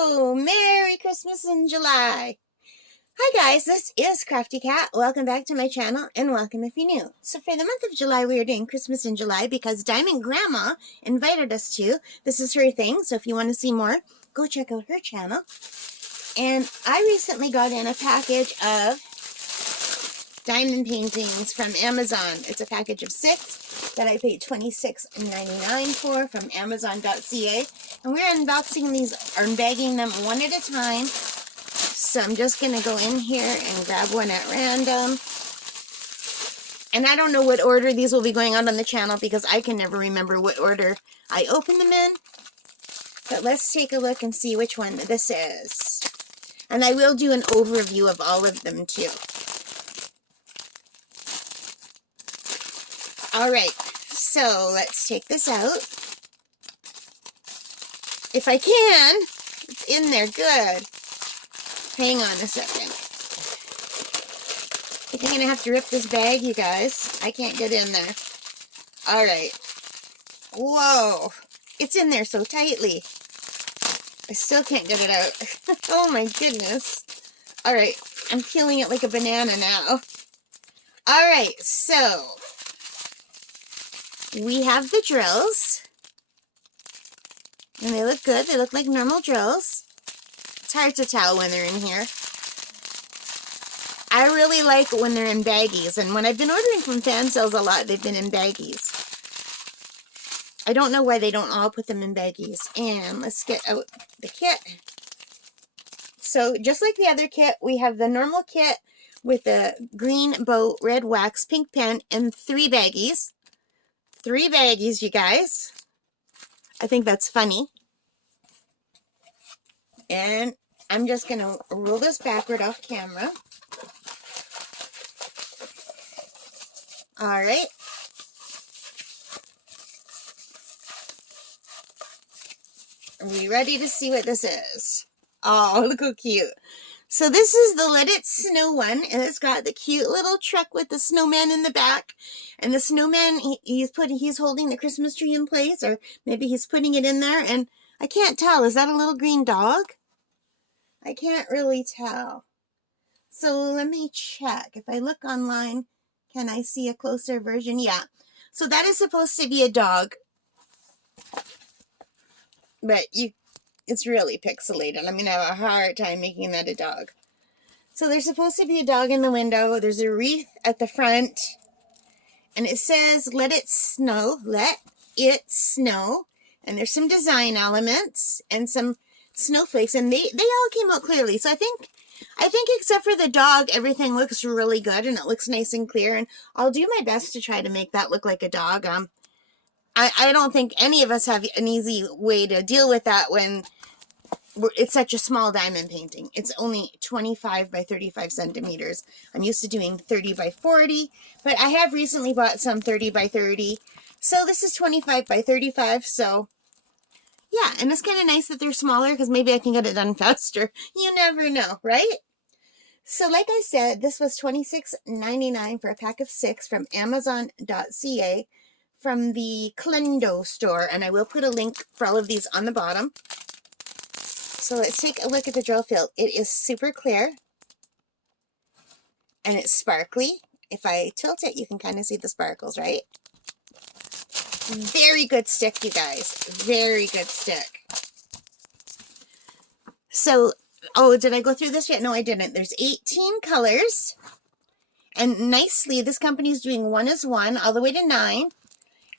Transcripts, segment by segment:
Hello! Merry Christmas in July! Hi guys, this is Crafty Cat. Welcome back to my channel and welcome if you're new. So for the month of July, we are doing Christmas in July because Diamond Grandma invited us to. This is her thing, so if you want to see more, go check out her channel. And I recently got in a package of diamond paintings from Amazon. It's a package of 6 that I paid $26.99 for from Amazon.ca. And we're unboxing these, or bagging them one at a time. So I'm just going to go in here and grab one at random. And I don't know what order these will be going out on the channel because I can never remember what order I open them in. But let's take a look and see which one this is. And I will do an overview of all of them too. Alright, so let's take this out. If I can, it's in there good. Hang on a second. I think I'm going to have to rip this bag, you guys. I can't get in there. Alright. Whoa. It's in there so tightly. I still can't get it out. Oh my goodness. Alright. I'm peeling it like a banana now. Alright, so we have the drills. And they look good. They look like normal drills. It's hard to tell when they're in here. I really like when they're in baggies. And when I've been ordering from fan sales a lot, they've been in baggies. I don't know why they don't all put them in baggies. And let's get out the kit. So just like the other kit, we have the normal kit with the green bow, red wax, pink pen, and 3 baggies. 3 baggies, you guys. I think that's funny. And I'm just going to roll this backward off camera. Alright. Are we ready to see what this is? Oh, look how cute. So this is the Let It Snow one, and it's got the cute little truck with the snowman in the back. And the snowman, he's holding the Christmas tree in place, or maybe he's putting it in there, and I can't tell. Is that a little green dog? I can't really tell. So let me check. If I look online, can I see a closer version? Yeah. So that is supposed to be a dog. But it's really pixelated. I'm going to have a hard time making that a dog. So there's supposed to be a dog in the window. There's a wreath at the front. And it says, let it snow. Let it snow. And there's some design elements and some snowflakes. And they all came out clearly. So I think except for the dog, everything looks really good. And it looks nice and clear. And I'll do my best to try to make that look like a dog. I don't think any of us have an easy way to deal with that when it's such a small diamond painting. It's only 25 by 35 centimeters. I'm used to doing 30 by 40, but I have recently bought some 30 by 30. So this is 25 by 35, so yeah, and it's kind of nice that they're smaller because maybe I can get it done faster. You never know, right? So like I said, this was $26.99 for a pack of 6 from Amazon.ca. From the Clendo store, and I will put a link for all of these on the bottom. So let's take a look at the drill field. It is super clear, and it's sparkly. If I tilt it, you can kind of see the sparkles, right? Very good stick, you guys. Very good stick. So, oh, did I go through this yet? No, I didn't. There's 18 colors, and nicely, this company is doing 1 is 1 all the way to 9.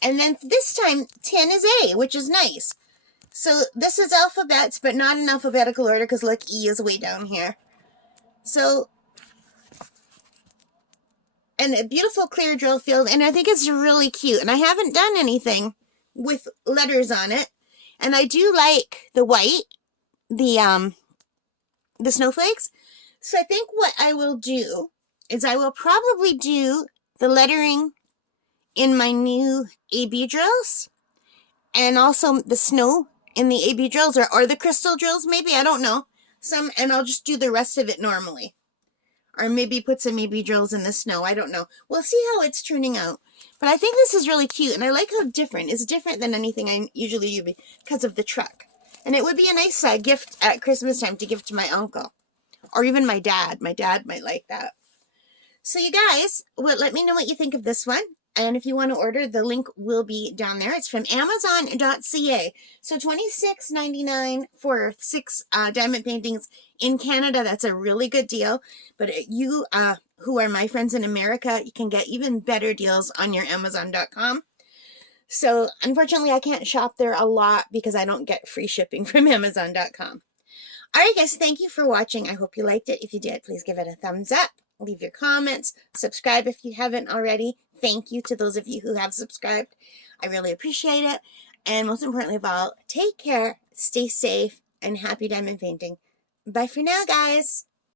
And then this time, 10 is A, which is nice. So this is alphabets, but not in alphabetical order because look, E is way down here. So, and a beautiful clear drill field, and I think it's really cute. And I haven't done anything with letters on it. And I do like the white, the snowflakes. So I think what I will do is I will probably do the lettering in my new AB drills, and also the snow in the AB drills, or the crystal drills, maybe, I don't know. And I'll just do the rest of it normally. Or maybe put some AB drills in the snow, I don't know. We'll see how it's turning out. But I think this is really cute, and I like how different. It's different than anything I usually do because of the truck. And it would be a nice gift at Christmas time to give to my uncle. Or even my dad. My dad might like that. So you guys, let me know what you think of this one. And if you want to order, the link will be down there. It's from Amazon.ca. So $26.99 for 6 diamond paintings in Canada. That's a really good deal. But you, who are my friends in America, you can get even better deals on your Amazon.com. So unfortunately, I can't shop there a lot because I don't get free shipping from Amazon.com. All right, guys, thank you for watching. I hope you liked it. If you did, please give it a thumbs up. Leave your comments. Subscribe if you haven't already. Thank you to those of you who have subscribed. I really appreciate it. And most importantly of all, take care, stay safe, and happy diamond painting. Bye for now, guys.